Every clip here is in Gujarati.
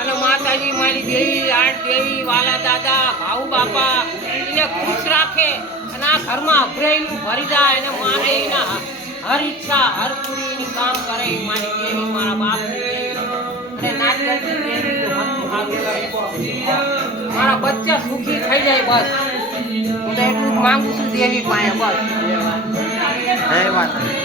અને માતાજી મારી દેવી આઠ દેવી વાલા દાદા ભાઉ બાપા એને ખુશ રાખે અને આ ઘરમાં અભરાયેલું ભરી જાય અને મારે એના હર ઈચ્છા હર પૂરી કામ કરે મારી દેવી મારા બાપ અને નાગરાજની દેવી સારું કરે મારા બચ્ચા સુખી થઈ જાય બસ હું તો એટલું જ માંગુ છું દેવી પાસે બસ જય માતા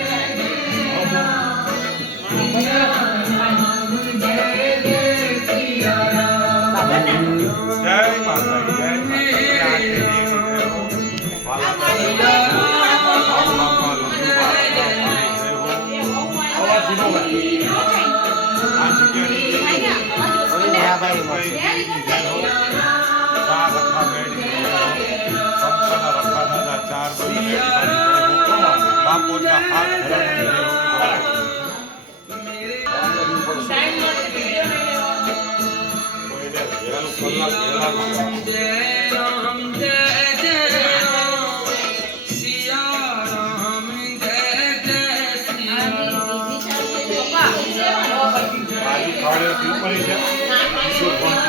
Are you